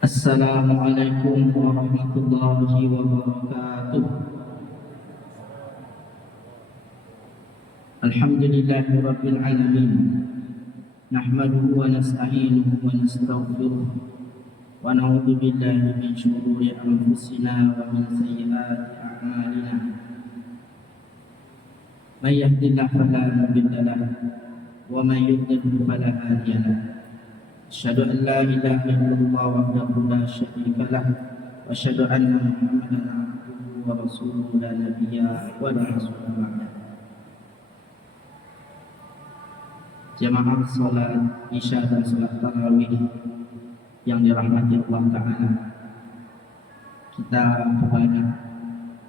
Assalamualaikum warahmatullahi wabarakatuh. Alhamdulillahi rabbil alamin. Nahmaduhu wa nasta'inuhu wa nastaghfiruh wa na'udzu billahi min shururi anfusina wa min sayyiati a'malina. May yahdihillahu fala mudilla lahu wa may yudlil fala hadiya lahu. Asyhadu an la ilaha illallah wahdahu la syarika lahu wa asyhadu anna Muhammadan abduhu wa rasuluhu la nabiyya wa la rasula ba'dahu. Jamaah salat Isya dan salat tarawih yang dirahmati Allah Ta'ala, kita berbanyak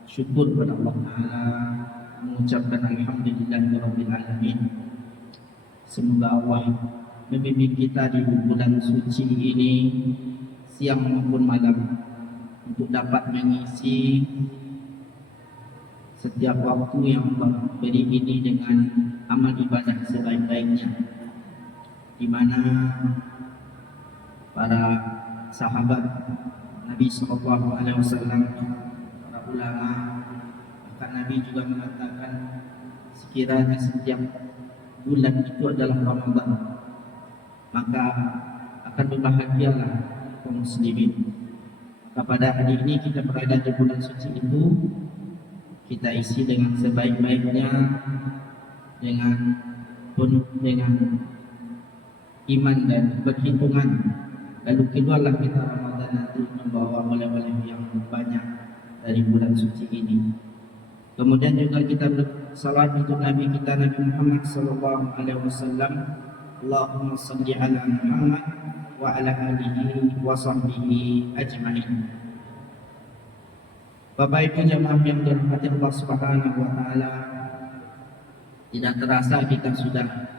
syukur kepada Allah Ta'ala, mengucapkan alhamdulillahirabbil alamin. Semoga Allah membimbing kita di bulan suci ini siang maupun malam untuk dapat mengisi setiap waktu yang Allah beri ini dengan amal ibadah sebaik-baiknya, di mana para sahabat Nabi SAW, para ulama, bahkan Nabi juga mengatakan sekiranya setiap bulan itu adalah Ramadan, maka akan berbahagialah kaum muslimin. Maka pada hari ini kita berada di bulan suci itu, kita isi dengan sebaik-baiknya, dengan penuh dengan iman dan perhitungan. Lalu keluarlah kita Ramadan nanti membawa oleh-oleh yang banyak dari bulan suci ini. Kemudian juga kita bersalawat untuk Nabi kita, Nabi Muhammad SAW. Allahumma salli ala Muhammad wa ala alihi wa sahbihi ajma'in. Bapak Ibu jamaah yang dirahmati Allah Subhanahu wa taala, tidak terasa kita sudah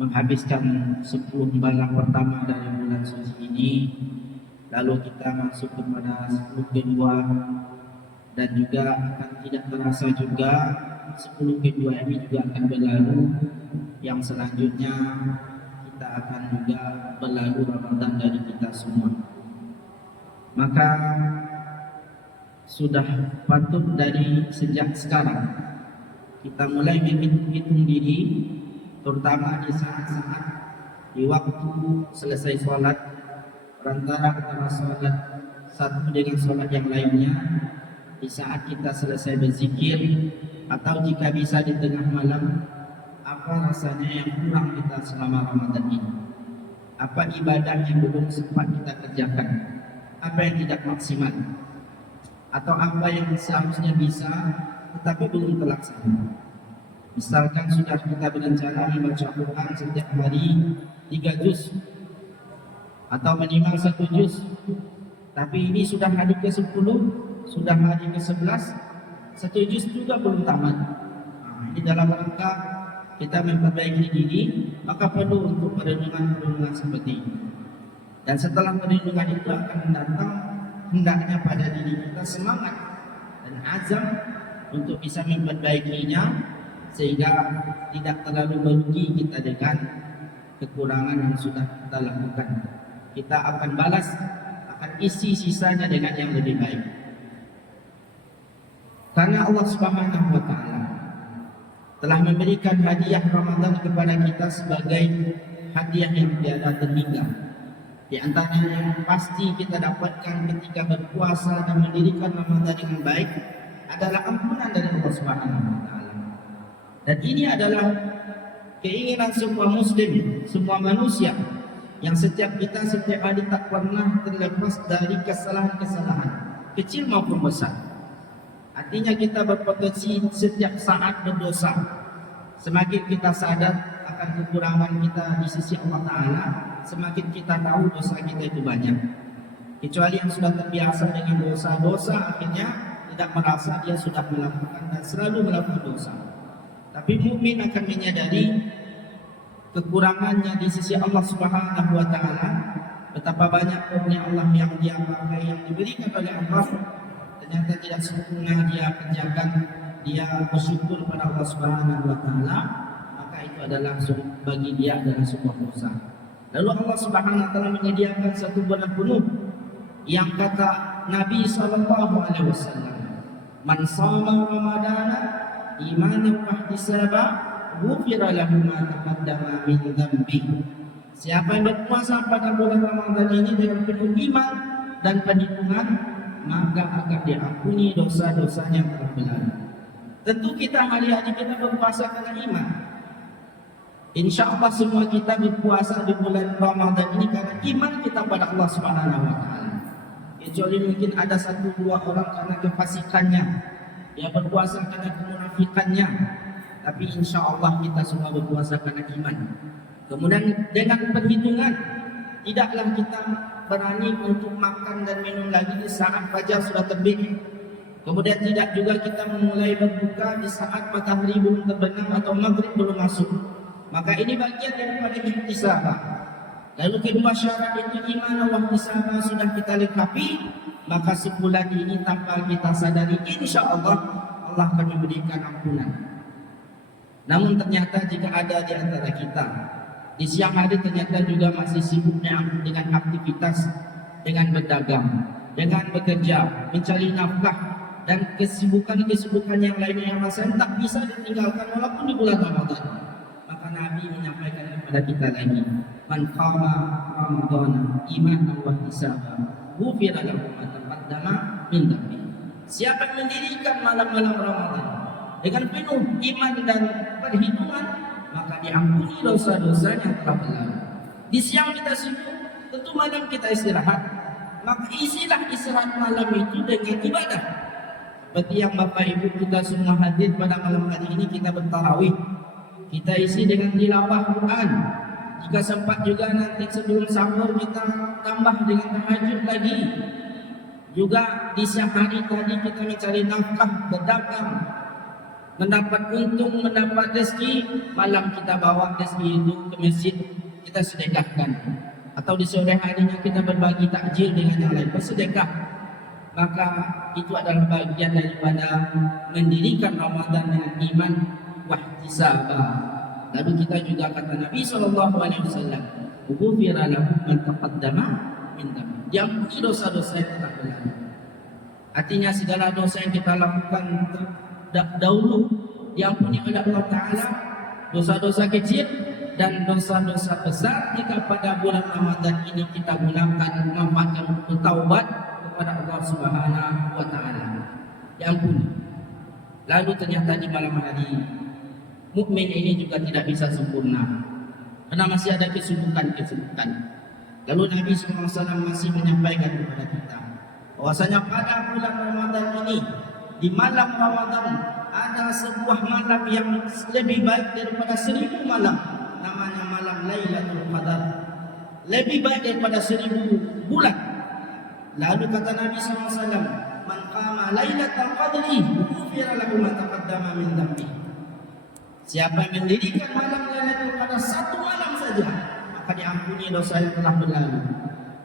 menghabiskan 10 malam pertama dari bulan suci ini. Lalu kita masuk kepada 10 kedua, dan juga akan tidak terasa juga 10 kedua ini juga akan berlalu. Yang selanjutnya kita akan juga berlalu Ramadan dari kita semua. Maka sudah patut dari sejak sekarang kita mulai menghitung diri, terutama di saat-saat di waktu selesai sholat, antara sholat satu dengan sholat yang lainnya, di saat kita selesai berzikir, atau jika bisa di tengah malam, apa rasanya yang kurang kita selama Ramadan ini, apa ibadah yang belum sempat kita kerjakan, apa yang tidak maksimal, atau apa yang seharusnya bisa tetapi belum terlaksana. Misalkan sudah kita berencana membaca Quran setiap hari 3 juz atau minimal 1 juz, tapi ini sudah hari ke-10, sudah hari ke-11, 1 juz juga belum tamat. Ini dalam rangka kita memperbaiki diri, maka perlu untuk perenungan-perenungan seperti ini. Dan setelah perenungan itu akan datang hendaknya pada diri kita semangat dan azam untuk bisa memperbaikinya, sehingga tidak terlalu merugi kita dengan kekurangan yang sudah kita lakukan. Kita akan balas, akan isi sisanya dengan yang lebih baik. Karena Allah Subhanahu wa taala telah memberikan hadiah Ramadan kepada kita sebagai hadiah yang tiada terhingga. Di antaranya yang pasti kita dapatkan ketika berpuasa dan mendirikan Ramadan dengan baik adalah ampunan dari Allah Subhanahu wa taala. Dan ini adalah keinginan semua muslim, semua manusia, yang setiap kita setiap hari tak pernah terlepas dari kesalahan-kesalahan, kecil maupun besar. Artinya kita berpotensi setiap saat berdosa. Semakin kita sadar akan kekurangan kita di sisi Allah Ta'ala, semakin kita tahu dosa kita itu banyak. Kecuali yang sudah terbiasa dengan dosa-dosa, akhirnya tidak merasa dia sudah melakukan dan selalu melakukan dosa. Tapi mukmin akan menyadari kekurangannya di sisi Allah Subhanahu wa taala, betapa banyak karunia Allah yang dia pakai, yang diberikan oleh Allah, ternyata tidak sempurna dia kerjakan, dia bersyukur pada Allah Subhanahu wa taala, maka itu adalah bagi dia adalah sebuah dosa. Lalu Allah Subhanahu wa taala menyediakan satu bulan penuh yang kata Nabi sallallahu alaihi wasallam, "Man shama Ramadana imanan wa ihtisaban, ghufira lahu ma taqaddama min dhanbihi." Siapa yang berpuasa pada bulan Ramadan ini dengan penuh iman dan perhitungan, maka akan diampuni dosa-dosanya yang telah berlalu. Tentu kita hari-hari kita berpuasa karena iman. Insya Allah semua kita berpuasa di bulan Ramadan ini karena iman kita pada Allah Subhanahu wa taala. Kecuali mungkin ada satu dua orang karena kefasikannya, yang berpuasa karena kemunafikannya. Tapi insya Allah kita semua berpuasa karena iman. Kemudian dengan perhitungan, tidaklah kita berani untuk makan dan minum lagi di saat fajar sudah terbit. Kemudian tidak juga kita memulai berbuka di saat matahari belum terbenam atau maghrib belum masuk. Maka ini bagian daripada ihtisabah. Lalu kedua syarat itu iman wa ihtisabah sudah kita lengkapi, maka sebulan ini tanpa kita sadari insya Allah Allah akan memberikan ampunan. Namun ternyata jika ada di antara kita di siang hari ternyata juga masih sibuknya dengan aktivitas, dengan berdagang, dengan bekerja, mencari nafkah, dan kesibukan-kesibukan yang lainnya yang rasanya tak bisa ditinggalkan walaupun di bulan Ramadan. Maka Nabi menyampaikan kepada kita lagi, "Man qama Ramadana imanan wa ihtisaban, ghufira lahu ma taqaddama min dhanbihi." Siapa yang mendirikan malam-malam Ramadan dengan penuh iman dan perhitungan, maka diampuni dosa-dosanya yang telah berlalu. Di siang kita sibuk, tentu malam kita istirahat. Maka isilah istirahat malam itu dengan ibadah. Seperti yang Bapak Ibu kita semua hadir pada malam hari ini, kita bertarawih. Kita isi dengan tilawah Quran. Jika sempat juga nanti sebelum sahur kita tambah dengan tahajud lagi. Juga di siang hari tadi kita mencari nafkah, berdagang, mendapat untung, mendapat rezeki. Malam kita bawa rezeki itu ke masjid, kita sedekahkan. Atau di sore harinya kita berbagi takjil dengan yang lain, bersedekah. Maka itu adalah bagian daripada mendirikan Ramadan dengan iman wa ihtisabah. Lalu kita juga kata Nabi SAW, "Ghufira lahu ma taqaddama min dhanbihi." Diampuni dosa-dosa yang telah berlalu. Artinya segala dosa yang kita lakukan dahulu diampuni oleh Allah Ta'ala, dosa-dosa kecil dan dosa-dosa besar. Jika pada bulan Ramadan ini kita gunakan memanfaatkan bertaubat kepada Allah Subhanahu wa Ta'ala, diampuni. Lalu ternyata di malam hari mukmin ini juga tidak bisa sempurna karena masih ada kesibukan-kesibukan. Lalu Nabi SAW masih menyampaikan kepada kita bahwasanya pada bulan Ramadan ini, di malam Ramadan ada sebuah malam yang lebih baik daripada 1000 malam, namanya malam Lailatul Qadar. Lebih baik daripada 1000 bulan. Lalu kata Nabi SAW, "Man qama Lailatul Qadri, ghufira lahu ma taqaddama min dhanbihi." Siapa yang mendirikan malam Lailatul Qadar satu malam saja, maka diampuni dosa yang telah berlalu.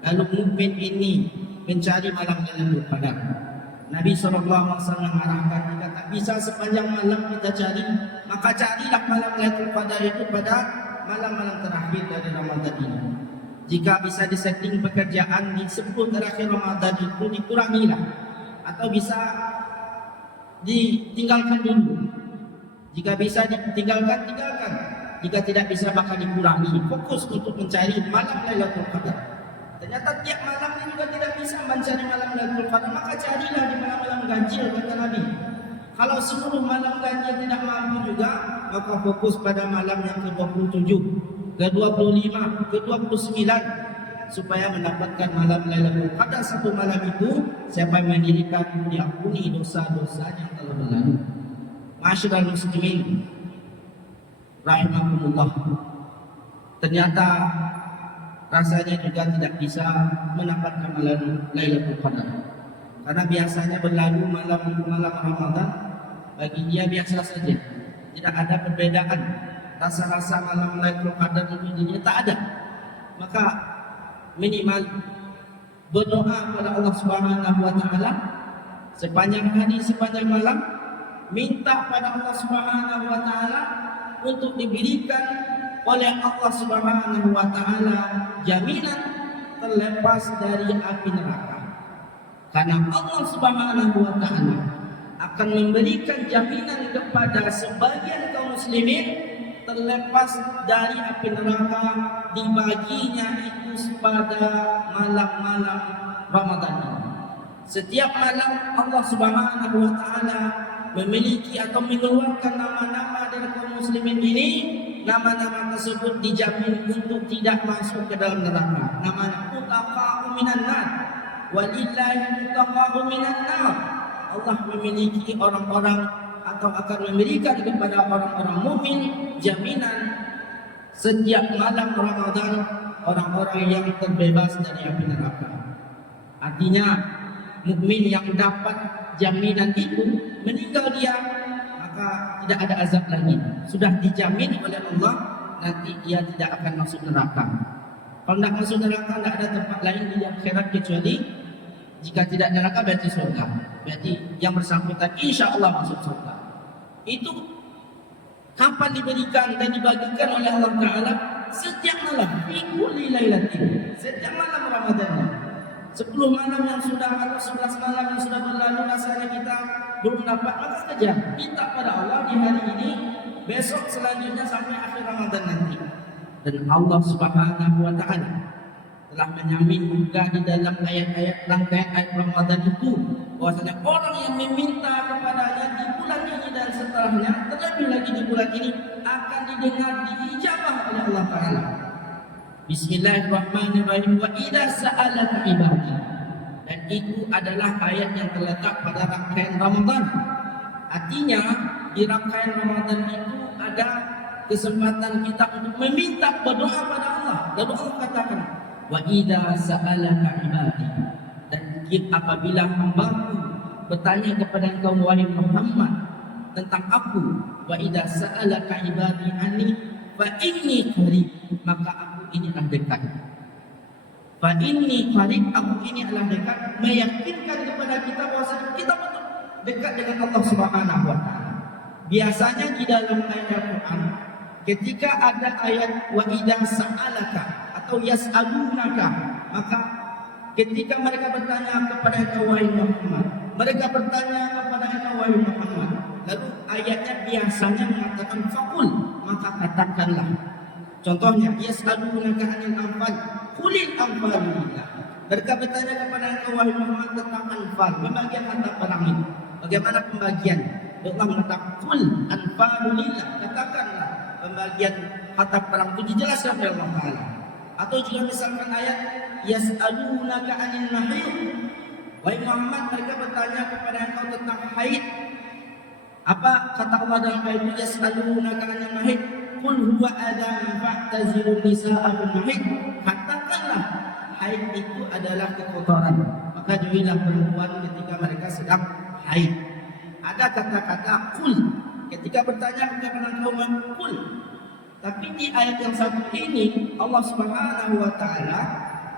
Lalu mukmin ini mencari malam Lailatul Qadar. Nabi SAW mengarahkan, jika tak bisa sepanjang malam kita cari, maka carilah malam Lailatul Qadar itu pada malam-malam terakhir dari Ramadan ini. Jika bisa disetting pekerjaan di 10 terakhir Ramadan itu, dikurangilah. Atau bisa ditinggalkan dulu. Jika bisa ditinggalkan, tinggalkan. Jika tidak bisa, maka dikurangi. Fokus untuk mencari malam Lailatul Qadar. Ternyata tiap malam ini juga tidak bisa mencari malam Lailatul Qadar, maka carilah di malam-malam ganjil, kata Nabi. Kalau seluruh malam ganjil tidak mampu juga, maka fokus pada malam yang ke-27, ke-25, ke-29, supaya mendapatkan malam Lailatul Qadar. Satu malam itu, siapa yang mendirikan, diampuni dosa-dosa yang telah berlalu. Ma'asyiral muslimin rahimakumullah. Ternyata rasanya juga tidak bisa mendapatkan malam Lailatul Qadar, karena biasanya berlalu malam Ramadan bagi dia biasa saja, tidak ada perbedaan. Rasa-rasa malam Lailatul Qadar itu dia tak ada. Maka minimal berdoa kepada Allah Subhanahu wa Ta'ala sepanjang hari, sepanjang malam, minta pada Allah Subhanahu wa Ta'ala untuk diberikan oleh Allah Subhanahu wa taala jaminan terlepas dari api neraka. Karena Allah Subhanahu wa taala akan memberikan jaminan kepada sebagian kaum muslimin terlepas dari api neraka dibaginya itu pada malam-malam Ramadan. Setiap malam Allah Subhanahu wa taala memiliki atau mengeluarkan nama-nama dari kaum muslimin ini. Nama-nama tersebut dijamin untuk tidak masuk ke dalam neraka. Nama utaqa'u minan nar, walillahi utaqa'u minan nar. Allah memiliki orang-orang atau akan memberikan kepada orang-orang mukmin jaminan setiap malam Ramadan orang-orang yang terbebas dari api neraka. Artinya mukmin yang dapat jaminan itu meninggal dia, maka tidak ada azab lagi. Sudah dijamin oleh Allah nanti dia tidak akan masuk neraka. Kalau tidak masuk neraka, tidak ada tempat lain di akhirat kecuali jika tidak neraka berarti surga. Berarti yang bersangkutan insya Allah masuk surga. Itu kapan diberikan dan dibagikan oleh Allah Taala? Setiap malam, fi kulli lailatin. Setiap malam Ramadan. 10 malam yang sudah atau 11 malam yang sudah berlalu rasanya kita belum dapat, maka saja minta pada Allah di hari ini, besok selanjutnya sampai akhir Ramadan nanti. Dan Allah Subhanahu wa taala telah menyamin juga di dalam ayat-ayat rangkaian ayat Ramadan itu bahwasanya orang yang meminta kepadanya di bulan ini dan setelahnya, terlebih lagi di bulan ini, akan didengar diijabah oleh Allah Taala. Bismillahirrahmanirrahim. Wa idza sa'alaka ibadi. Dan itu adalah ayat yang terletak pada rangkaian Ramadan. Artinya di rangkaian Ramadan itu ada kesempatan kita untuk meminta, berdoa pada Allah. Dan Allah katakan, wa idza sa'alaka ibadi. Dan apabila hamba-Ku bertanya kepada engkau wahai Muhammad tentang aku, wa idza sa'alaka ibadi anni fa inni qarib, maka aku ini adalah dekat. Fa inni qarib, aku ini adalah dekat, meyakinkan kepada kita bahwa kita betul dekat dengan Allah Subhanahu wa taala. Biasanya di dalam ayat Al-Qur'an ketika ada ayat wa idza sa'alaka atau yas'alunaka, maka ketika mereka bertanya kepada engkau wahai Muhammad, mereka bertanya kepada engkau wahai Muhammad, lalu ayatnya biasanya mengatakan faqul, maka katakanlah. Contohnya, yas'alunaka 'anil anfal, qulil anfalu lillah. Mereka bertanya kepada engkau wahai Muhammad tentang anfal, pembagian harta perang ini. Bagaimana pembagian? Allah mengatakan qul anfalu lillah, katakanlah pembagian harta perang itu dijelaskan oleh Allah Taala. Atau juga misalkan ayat yas'alunaka 'anil mahid. Wahai Muhammad, mereka bertanya kepada engkau tentang haid. Apa kata Allah dalam ayat itu? Yas'alunaka 'anil mahid, qul huwa adhan fa'tazilun nisaa fil mahid. Katakanlah haid itu adalah kekotoran, maka jauhilah perempuan ketika mereka sedang haid. Ada kata-kata qul ketika bertanya kepada kaum qul. Tapi di ayat yang satu ini Allah Subhanahu wa taala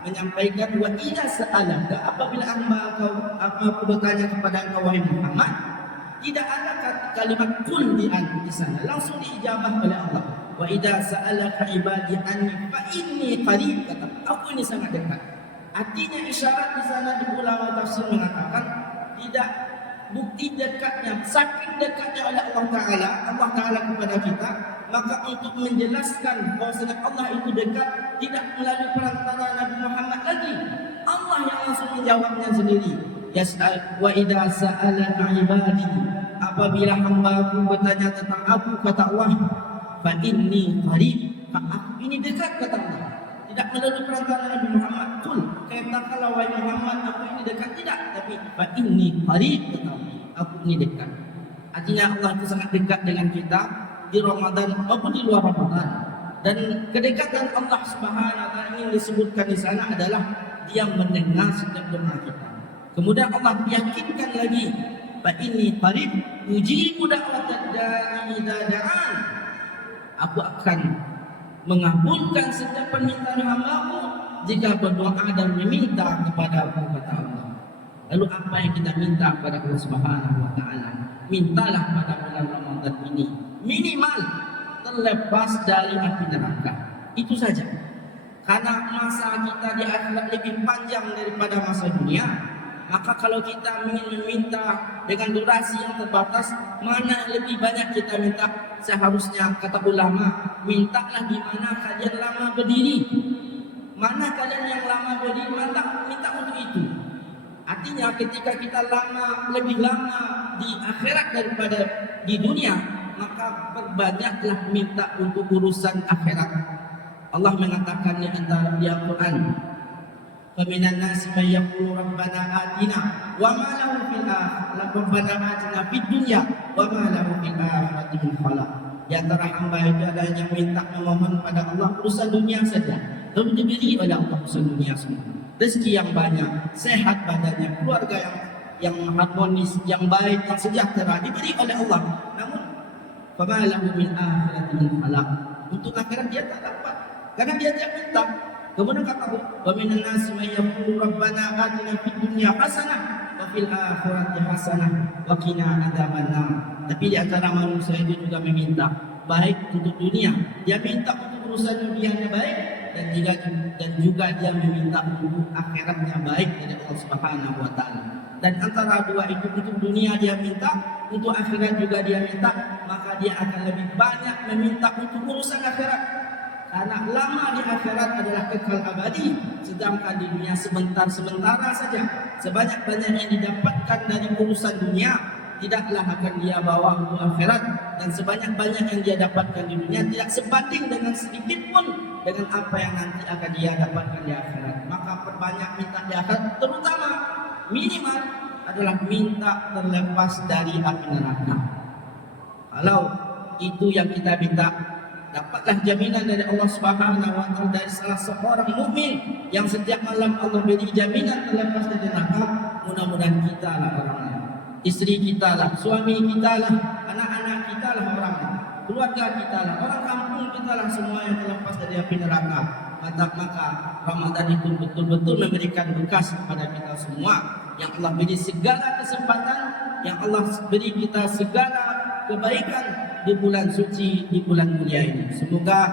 menyampaikan wa idza sa'alaka, apabila aku bertanya kepada engkau wahai Muhammad, tidak ada kalimat qul di sana, langsung diijabah oleh Allah. Wa idza sa'alaka ibadi anni fa inni qarib, kata aku ini sangat dekat. Artinya isyarat di sana di ulama tafsir mengatakan tidak bukti dekatnya, saking dekatnya oleh Allah Taala kepada kita, maka untuk menjelaskan bahwasanya Allah itu dekat tidak melalui perantara Nabi Muhammad lagi, Allah yang langsung menjawabnya sendiri. Yas'al wa idza sa'alaka ibadi, apabila hamba-Ku bertanya tentang aku, kata Allah, fa inni qarib, aku ini dekat, kata Allah. Tidak melalui perantara Nabi Muhammad. Qul, katakanlah wahai Muhammad, aku ini dekat, tidak, tapi fa inni qarib, kata Allah, aku ini dekat. Artinya Allah itu sangat dekat dengan kita di Ramadan maupun di luar Ramadan. Dan kedekatan Allah Subhanahu wa taala yang disebutkan di sana adalah Dia mendengar setiap doa kita. Kemudian Allah yakinkan lagi, fa inni qarib ujibu da'watad da'i idza da'an. Aku akan mengabulkan setiap permintaan hamba-Ku jika berdoa dan meminta kepada Aku, kata Allah. Lalu apa yang kita minta kepada Allah Subhanahu wa taala? Mintalah pada bulan Ramadan ini minimal terlepas dari api neraka. Itu saja. Karena masa kita di akhirat lebih panjang daripada masa dunia, maka kalau kita ingin meminta dengan durasi yang terbatas, mana lebih banyak kita minta? Seharusnya kata ulama, mintalah di mana kalian lama berdiri. Mana kalian yang lama berdiri, minta untuk itu. Artinya ketika kita lebih lama di akhirat daripada di dunia, maka perbanyaklah minta untuk urusan akhirat. Allah mengatakan di antara di Al-Quran, فَمِنَ النَّاسِ مَن يَقُولُ رَبَّنَا آتِنَا وَمَا لَهُ فِي الْآخِرَةِ رَبَّنَا آتِنَا فِي الدُّنْيَا وَمَا لَهُ فِي الْآخِرَةِ مِنْ خَلَقٍ. Di antara hamba itu ada yang minta memohon pada Allah urusan dunia saja, lalu diberi oleh Allah urusan dunia semua. Rezeki yang banyak, sehat badannya, keluarga yang harmonis, yang baik, yang sejahtera diberi oleh Allah. Namun فَمَا لَهُ مِنْ آخِرَةِ مِنْ خَلَقٍ. Untuk akhirat dia tak dapat, karena dia tidak minta. Kemudian kata Allah, wa minan nasi may yaqulu rabbana atina fid dunya hasanah wa fil akhirati hasanah wa qina adzabannar. Tapi di antara manusia itu juga meminta baik untuk dunia, dia minta untuk urusan dunianya baik, dan juga dia meminta untuk akhiratnya baik dari Allah Subhanahu wa taala. Dan antara dua itu, untuk dunia dia minta, untuk akhirat juga dia minta, maka dia akan lebih banyak meminta untuk urusan akhirat. Karena lama di akhirat adalah kekal abadi, sedangkan di dunia sementara saja. Sebanyak-banyak yang didapatkan dari urusan dunia tidaklah akan dia bawa untuk akhirat, dan sebanyak-banyak yang dia dapatkan di dunia tidak sebanding dengan sedikit pun dengan apa yang nanti akan dia dapatkan di akhirat. Maka perbanyak minta di akhirat, terutama minimal adalah minta terlepas dari api neraka. Kalau itu yang kita minta, dapatlah jaminan dari Allah Subhanahu wa taala, dari salah seorang mukmin yang setiap malam Allah beri jaminan terlepas dari neraka. Mudah-mudahan kita lah orangnya, istri kita lah, suami kita lah, anak-anak kita lah orangnya, keluarga kita lah, orang kampung kita lah, semua yang terlepas dari api neraka. Maka Ramadan itu betul-betul memberikan bekas kepada kita semua, yang Allah beri segala kesempatan, yang Allah beri kita segala kebaikan di bulan suci, di bulan mulia ini. Semoga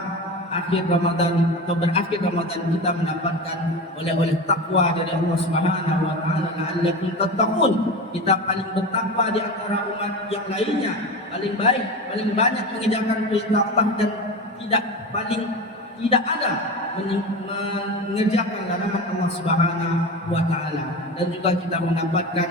akhir Ramadan atau berakhir Ramadan kita mendapatkan oleh takwa dari Allah Subhanahu wa taala, la'allakum tattaqun. Kita paling bertakwa di antara umat yang lainnya, paling baik, paling banyak mengerjakan perintah Allah, dan tidak ada mengerjakan larangan Allah Subhanahu wa taala. Dan juga kita mendapatkan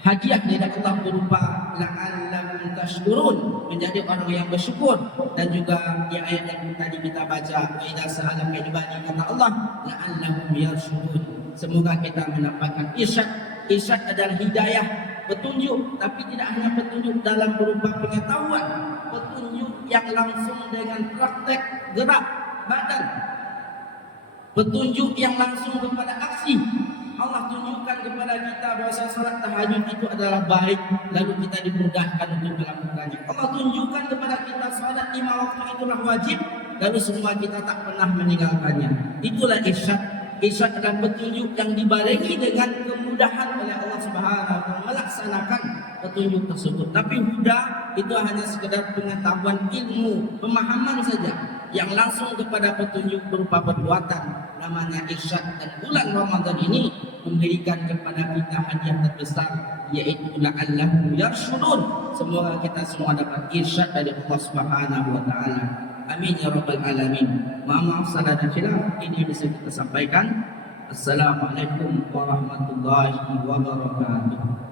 hadiah dari Allah berupa la'allakum tashkurun, menjadi orang yang bersyukur. Dan juga di ayat yang tadi kita baca, wa idza sa'alaka ibadi, kata Allah, la'allahum yarshudun. Semoga kita mendapatkan irsyad. Irsyad adalah hidayah, petunjuk, tapi tidak hanya petunjuk dalam berupa pengetahuan, petunjuk yang langsung dengan praktek gerak badan, petunjuk yang langsung kepada aksi. Allah tunjukkan kepada kita bahawa salat tahajud itu adalah baik, lalu kita dimudahkan untuk melakukannya. Allah tunjukkan kepada kita salat 5 waktu itulah wajib, lalu semua kita tak pernah meninggalkannya. Itulah irsyad. Irsyad adalah petunjuk yang dibarengi dengan kemudahan oleh Allah Subhanahu wa taala melaksanakan petunjuk tersebut. Tapi huda itu hanya sekedar pengetahuan, ilmu, pemahaman saja, yang langsung kepada petunjuk berupa perbuatan, namanya irsyad. Dan bulan Ramadan ini memberikan kepada kita hadiah terbesar, yaitu la'allahum yarshudun. Semoga kita semua dapat irsyad dari Allah Subhanahu wa taala. Amin ya rabbal alamin. Maaf salah dan khilaf, ini bisa kita sampaikan. Assalamualaikum warahmatullahi wabarakatuh.